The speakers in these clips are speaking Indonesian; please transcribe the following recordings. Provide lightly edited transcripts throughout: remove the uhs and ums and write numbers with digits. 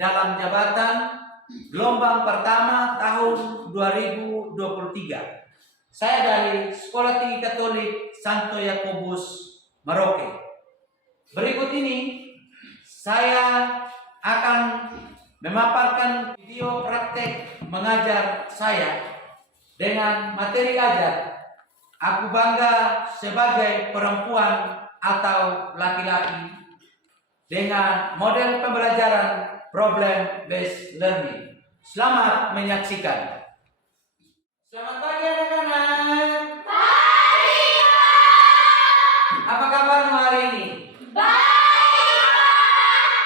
dalam jabatan gelombang pertama tahun 2023. Saya dari Sekolah Tinggi Katolik Santo Yakobus Merauke. Berikut ini saya akan memaparkan video praktek mengajar saya dengan materi ajar "Aku bangga sebagai perempuan atau laki-laki" dengan model pembelajaran problem based learning. Selamat menyaksikan. Selamat pagi anak-anak. Pagi, Pak. Apa kabarmu hari ini? Baik, Pak.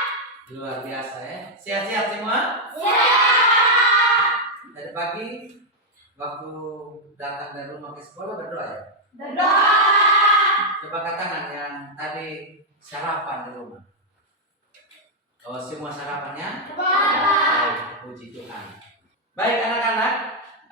Luar biasa ya. Sehat-sehat semua? Sehat. Tadi pagi waktu datang dari rumah ke sekolah berdoa ya? Berdoa. Coba katakan yang tadi sarapan di rumah. Oh, semua sarapannya? Baik, puji Tuhan. Baik anak-anak,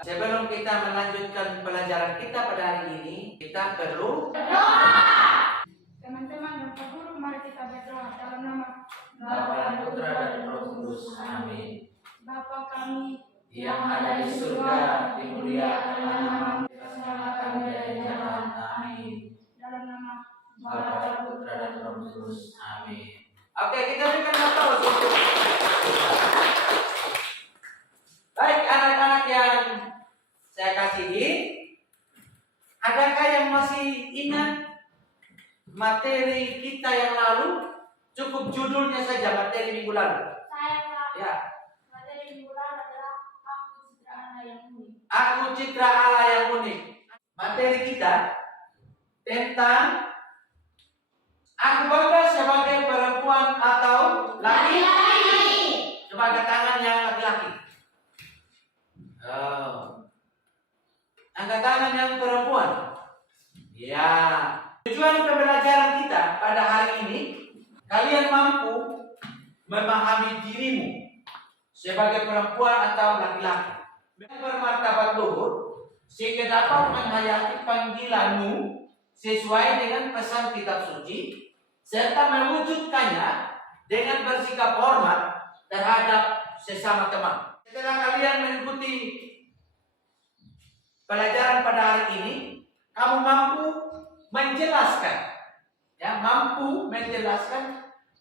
sebelum kita melanjutkan pelajaran kita pada hari ini, kita perlu Berdoa. Teman-teman dan Pak Guru, mari kita berdoa dalam nama Bapa dan Putra dan Roh Kudus. Amin. Bapa kami Yang ada di surga, dimuliakanlah namamu, bersama kami dari jalan. Amin. dalam nama Bapa dan Putra dan Roh Kudus. Amin. Oke, kita berikan aplaus untuk. Baik anak-anak yang saya kasihi, adakah yang masih ingat materi kita yang lalu? Cukup judulnya saja, materi minggu lalu. Saya, Pak. Ya, Materi minggu lalu adalah Aku Citra Allah yang Unik. Aku Citra Allah yang Unik. Materi kita tentang aku bangga sebagai perempuan atau laki-laki. Coba angkat tangan yang laki-laki. Oh. Angkat tangan yang perempuan. Ya. Tujuan pembelajaran kita pada hari ini, kalian mampu memahami dirimu sebagai perempuan atau laki-laki dengan bermartabat luhur, sehingga dapat menghayati panggilanmu sesuai dengan pesan kitab suci, serta mewujudkannya dengan bersikap hormat terhadap sesama teman. Setelah kalian mengikuti pelajaran pada hari ini, kamu mampu menjelaskan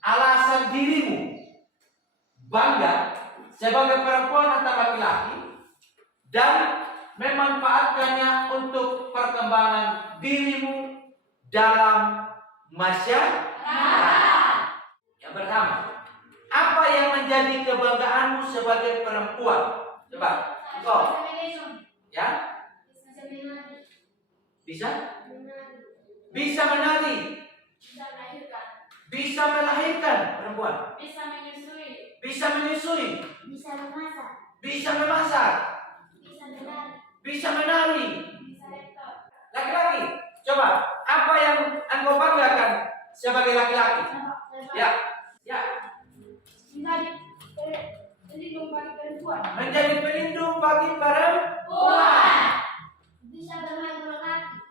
alasan dirimu bangga sebagai perempuan atau laki-laki dan memanfaatkannya untuk perkembangan dirimu dalam masyarakat. Yang pertama, apa yang menjadi kebanggaanmu sebagai perempuan? Coba, kau, ya? Bisa menari, bisa melahirkan perempuan, bisa menyusui, bisa memasak, bisa menari. Laki-laki, coba, apa yang engkau banggakan sebagai laki-laki? Ya. Menjadi pelindung bagi perempuan.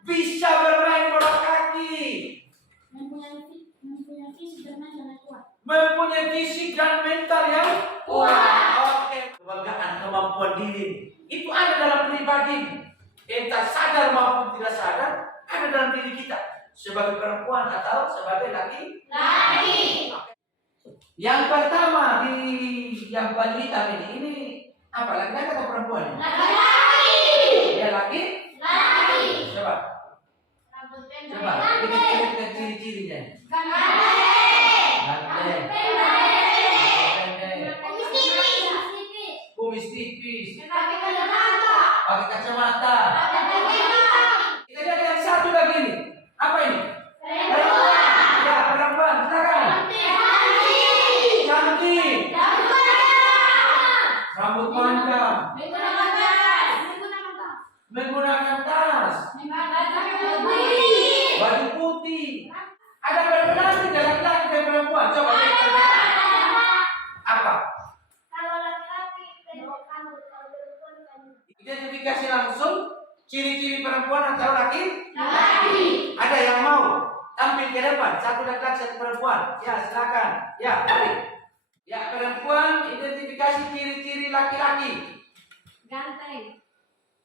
Bisa bermain bola kaki. Mempunyai fisik dan mental yang kuat. Oke. Kebanggaan, kemampuan diri itu ada dalam pribadi. Entah sadar maupun tidak sadar, ada dalam diri kita sebagai perempuan atau sebagai laki-laki. Yang pertama di yang paling hitam ini apa? Laki-laki atau perempuan? Laki-laki. Ya laki? Laki. Coba kita ciri-cirinya. Ganteng. Kumis tipis. Pakai kacamata. Kita lihat yang satu lagi ini. Apa ini? Ya, perempuan. Silakan. Cantik. Rambut panjang. Menggunakan tas. Baju putih. Ada perbedaan tidak laki-laki dan perempuan? Coba lihat. Apa? Identifikasi langsung ciri-ciri perempuan atau laki-laki. Ada yang mau tampil ke depan? Satu laki-laki, satu perempuan. Ya, silakan. Ya, mari. Ya, ciri laki-laki? Ganteng.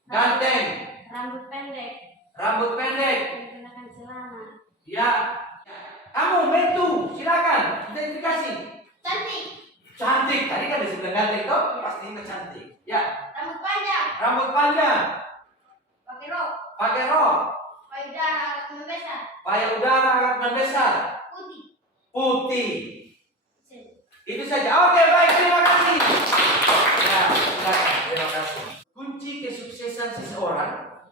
Ganteng, Rambut pendek. rambut pendek. Menggunakan celana. Ya. Kamu Metu, silakan identifikasi. Cantik. Cantik. Tadi kan disebut ganteng toh? Pasti itu cantik. Ya. Rambut panjang. Rambut panjang. Pakai rok. Pakai rok. Payudara agak membesar. Payung udara agak membesar. Putih. Putih. Itu saja. Oke, baik. Terima kasih. Ya, silakan. Terima kasih. Kunci kesuksesan seseorang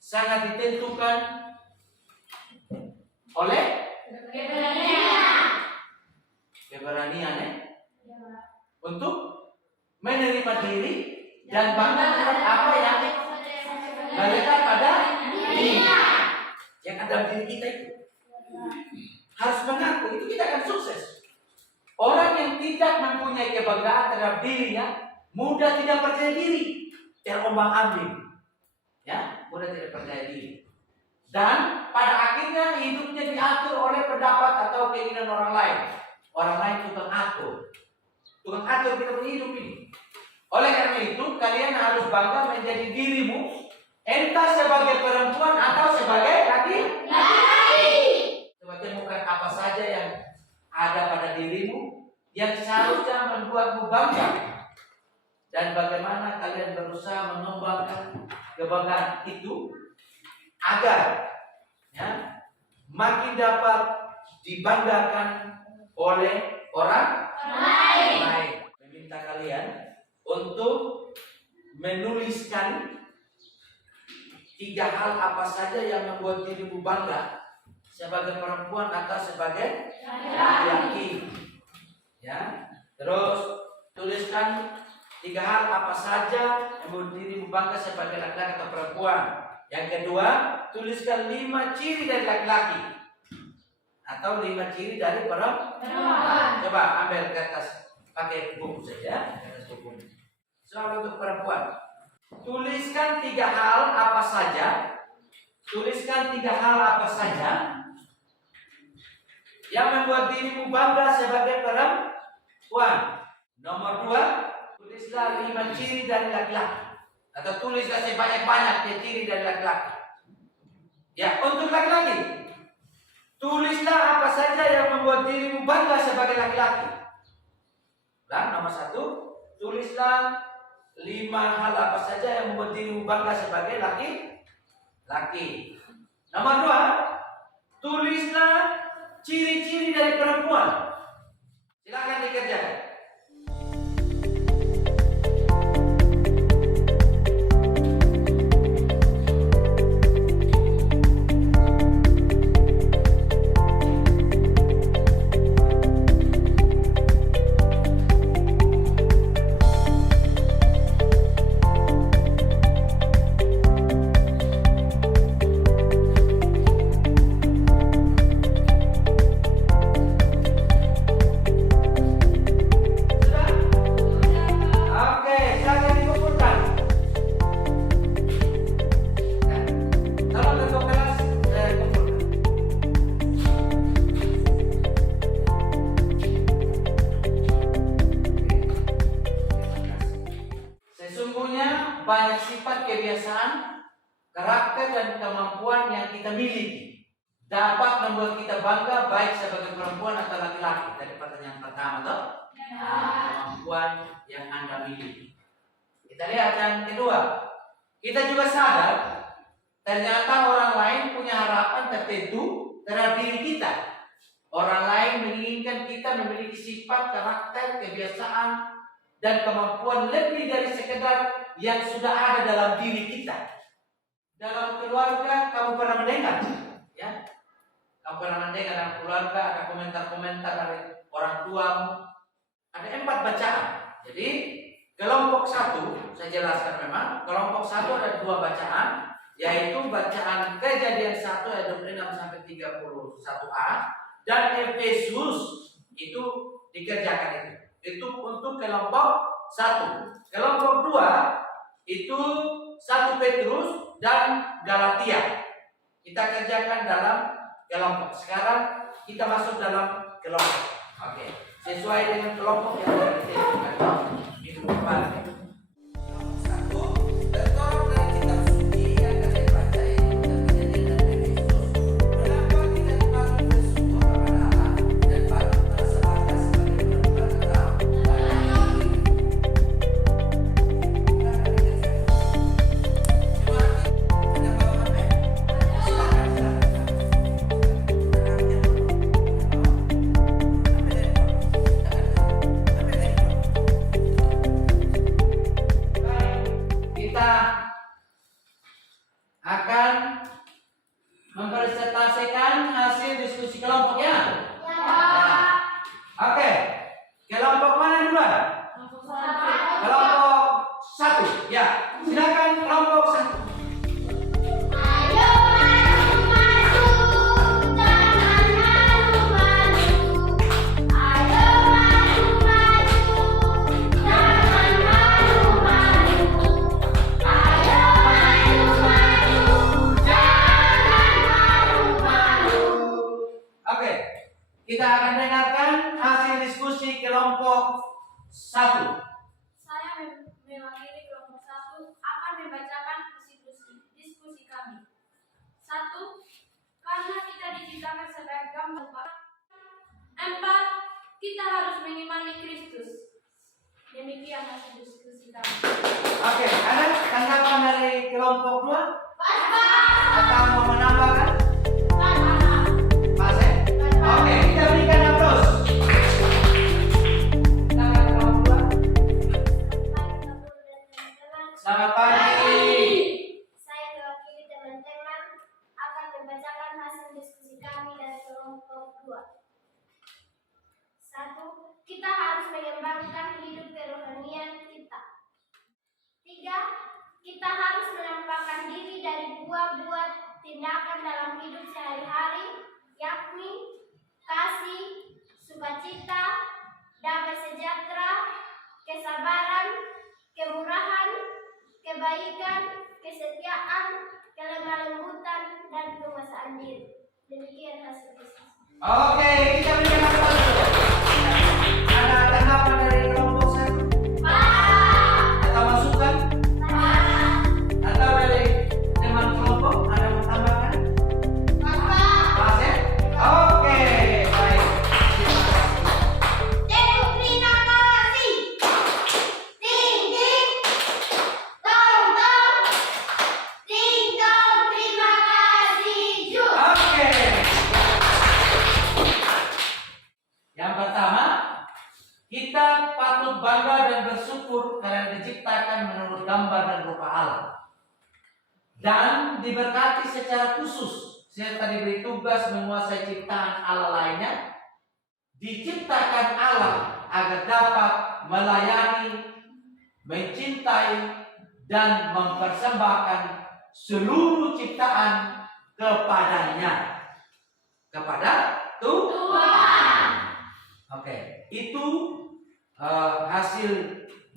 sangat ditentukan oleh keberanian untuk menerima diri dan bangga terhadap apa yang melekat pada diri yang ada di diri kita itu. Harus mengaku itu kita akan sukses. Orang yang tidak mempunyai kebanggaan terhadap dirinya mudah tidak percaya diri, terombang-ambing, ya, mudah tidak percaya diri. Dan pada akhirnya hidupnya diatur oleh pendapat atau keinginan orang lain. Orang lain tukang atur kita punya hidup ini. Oleh karena itu kalian harus bangga menjadi dirimu, entah sebagai perempuan atau sebagai laki-laki. Coba temukan apa saja yang ada pada dirimu yang seharusnya membuatmu bangga, dan bagaimana kalian berusaha mengembangkan kebanggaan itu agar ya, makin dapat dibanggakan oleh orang lain. Meminta kalian untuk menuliskan 3 hal apa saja yang membuat dirimu bangga sebagai perempuan atau sebagai laki-laki. Ya, terus tuliskan 3 hal apa saja yang membuat dirimu bangga sebagai laki-laki atau perempuan. Yang kedua, tuliskan 5 ciri dari laki-laki atau 5 ciri dari perempuan. Coba ambil kertas, pakai buku saja, kertas buku. Soal untuk perempuan, tuliskan 3 hal apa saja. Tuliskan 3 hal apa saja yang membuat dirimu bangga sebagai perempuan. Nomor 2, tulislah 5 ciri dari laki-laki. Atau tulislah sebanyak-banyaknya ciri dari laki-laki. Ya, untuk laki-laki, tulislah apa saja yang membuat dirimu bangga sebagai laki-laki. Dan nomor 1, tulislah 5 hal apa saja yang membuat dirimu bangga sebagai laki-laki. Nomor 2, tulislah ciri-ciri dari perempuan. Silakan dikerjakan. Banyak sifat, kebiasaan, karakter, dan kemampuan yang kita miliki dapat membuat kita bangga baik sebagai perempuan atau laki-laki. Dari pertanyaan pertama toh, kemampuan yang Anda miliki. Kita lihat yang kedua, kita juga sadar ternyata orang lain punya harapan tertentu terhadap diri kita. Orang lain menginginkan kita memiliki sifat, karakter, kebiasaan, dan kemampuan lebih dari sekedar yang sudah ada dalam diri kita. Dalam keluarga kamu pernah mendengar, ya? Kamu pernah mendengar dalam keluarga ada komentar-komentar dari orang tuamu. Ada 4 bacaan. Jadi kelompok 1, saya jelaskan memang. Kelompok 1 ada 2 bacaan, yaitu bacaan Kejadian 1 ayat 26 sampai 31a dan Efesus itu dikerjakan itu. Itu untuk kelompok 1. Kelompok 2 itu 1 Petrus dan Galatia. Kita kerjakan dalam kelompok. Sekarang kita masuk dalam kelompok. Oke. Sesuai dengan kelompok yang sudah ditentukan minggu depan. Satu. Saya mewakili kelompok 1 akan membacakan diskusi kami. 1. Karena kita diciptakan sebagai gambar. 4. Kita harus mengimani Kristus. Demikian hasil diskusi kami. Oke, ada tanggapan dari kelompok 2? Pas. Atau mau menambahkan? Pas. Pas ya? Oke, kita berikan aplaus. Tangan kelompok 2. Selamat pagi. Saya mewakili teman-teman akan membacakan hasil diskusi kami dari kelompok 2. 1. Kita harus mengembangkan hidup kerohanian kita. 3. Kita harus menampakkan diri dari buah-buah tindakan dalam hidup sehari-hari, yakni kasih, sukacita, damai sejahtera, kesabaran, kemurahan, kebaikan, kesetiaan, kelemah lembutan, dan penguasaan diri. Demikian hasil diskusi. Oke, kita berikan aplaus. Ada tanggapan dari kelompok 1? Atau masukan? Atau dari teman kelompok ada yang mau tambahkan? Pas ya? Oke, baik. Terima kasih. Ting ting, tong tong, ting tong. Terima kasih Ju. Oke. Yang pertama, kita patut bangga dan bersyukur karena diciptakan menurut gambar dan rupa Allah. Dan diberkati secara khusus serta diberi tugas menguasai ciptaan Allah lainnya. Diciptakan Allah agar dapat melayani, mencintai, dan mempersembahkan seluruh ciptaan kepadanya. Kepada Tuhan. Oke, itu hasil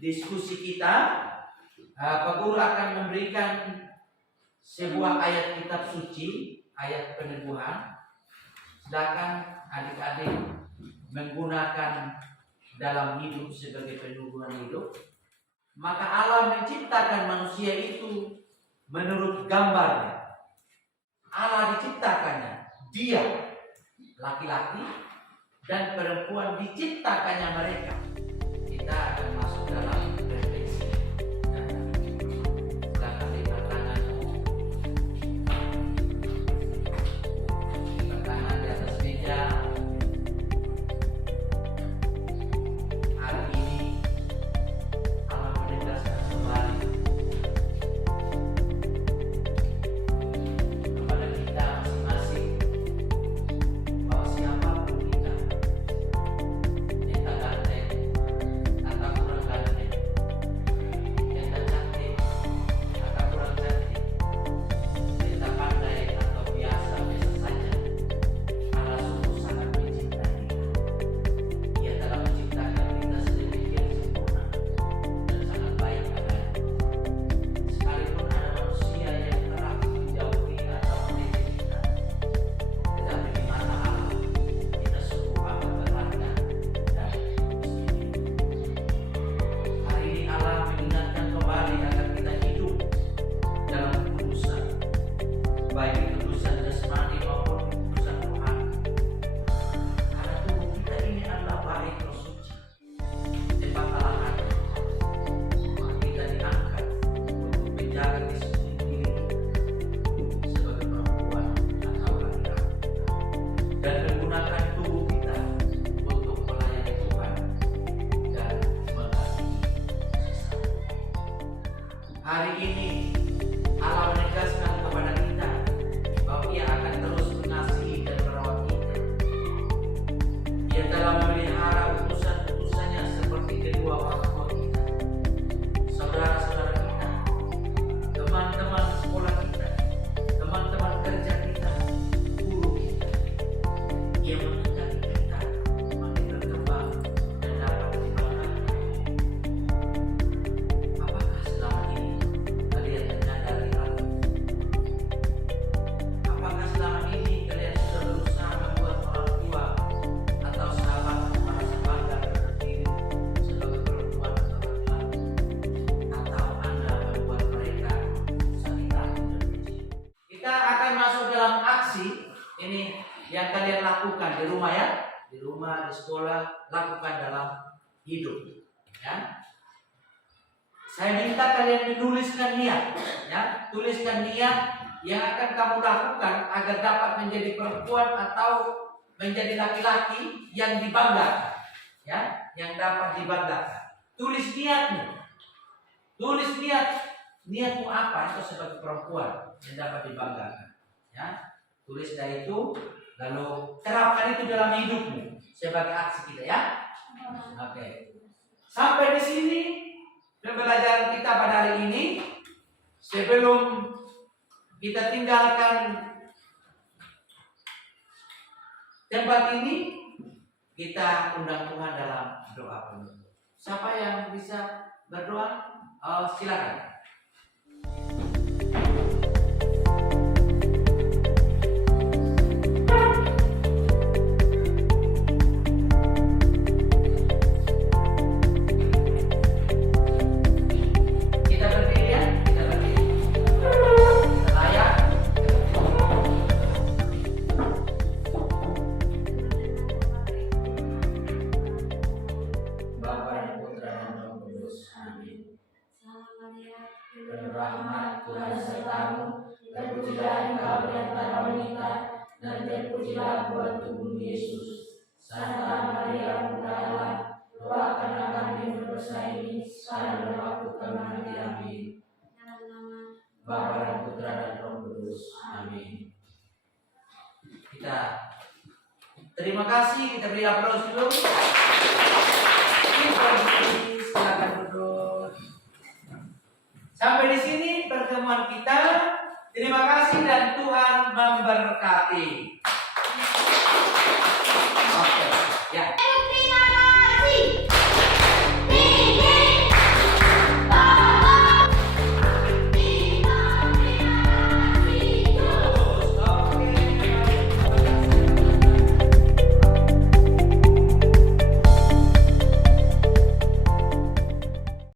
diskusi kita. Pak Guru akan memberikan sebuah ayat kitab suci, ayat peneguhan. Sedangkan adik-adik menggunakan dalam hidup sebagai peneguhan hidup. Maka Allah menciptakan manusia itu menurut gambarnya. Allah diciptakannya, dia laki-laki dan perempuan diciptakannya mereka. Kita akan masuk dalam refleksi. Silakan lipat tanganmu. Lipat tangan di atas meja. Hari ini Allah menegaskan kembali kepada kita masing-masing bahwa siapapun kita, kita ganteng atau kurang ganteng, kita cantik atau kurang cantik, kita pandai atau biasa-biasa saja, Allah sungguh sangat mencintai kita. Ia telah menciptakan kita sedemikian sempurna dan sangat baik adanya. Sekalipun ada manusia yang kerap menjauhi atau mendidik kita, tetapi di mata Allah kita sungguh amat berharga dan istimewa. Hari ini Allah mengingatkan kembali agar kita hidup dalam kekudusan, baik kekudusan jasmani maupun kekudusan rohani. Karena tubuh kita ini adalah bait roh suci, tempat Allah ada. Maka kita diangkat untuk menjaga kesucian diri sebagai perempuan atau laki-laki, dan menggunakan tubuh kita untuk melayani Tuhan dan mengasihi sesama. Hari ini Allah menegaskan kepada kita bahwa Ia akan terus mengasihi dan merawat kita. Ia telah memelihara utusan-utusannya seperti kedua orang tua kita, saudara-saudara kita, teman-teman sekolah kita, teman-teman kerja kita, guru kita. Ia mengajari kita semakin berkembang dan dapat dibanggakan. Apakah selama ini kalian ini yang kalian lakukan di rumah ya, di rumah, di sekolah, lakukan dalam hidup. Ya, saya minta kalian menuliskan niat, ya, tuliskan niat yang akan kamu lakukan agar dapat menjadi perempuan atau menjadi laki-laki yang dibanggakan, ya, yang dapat dibanggakan. Tulis niatmu, tulis niatmu apa itu sebagai perempuan yang dapat dibanggakan, ya. Tulis dari itu, lalu terapkan itu dalam hidupmu sebagai aksi kita ya. Oke. Sampai di sini pembelajaran kita pada hari ini. Sebelum kita tinggalkan tempat ini, kita undang Tuhan dalam doa penutup. Siapa yang bisa berdoa? Silakan. Kita berdiri ya, kita berdiri. Kita layak. Bapa dan Putra dan Roh Kudus. Amin. Berrahmat Tuhan sertamu, terpujilah engkau di antara wanita, dan terpujilah buah tubuhmu Yesus. Santa Maria Bunda Allah, doakanlah kami yang berdosa ini sekarang dan waktu kami. Amin. Bapa dan Putra dan Roh Kudus. Amin. Kita terima kasih, kita beri aplaus dulu. Silakan duduk. Sampai di sini pertemuan kita. Terima kasih dan Tuhan memberkati.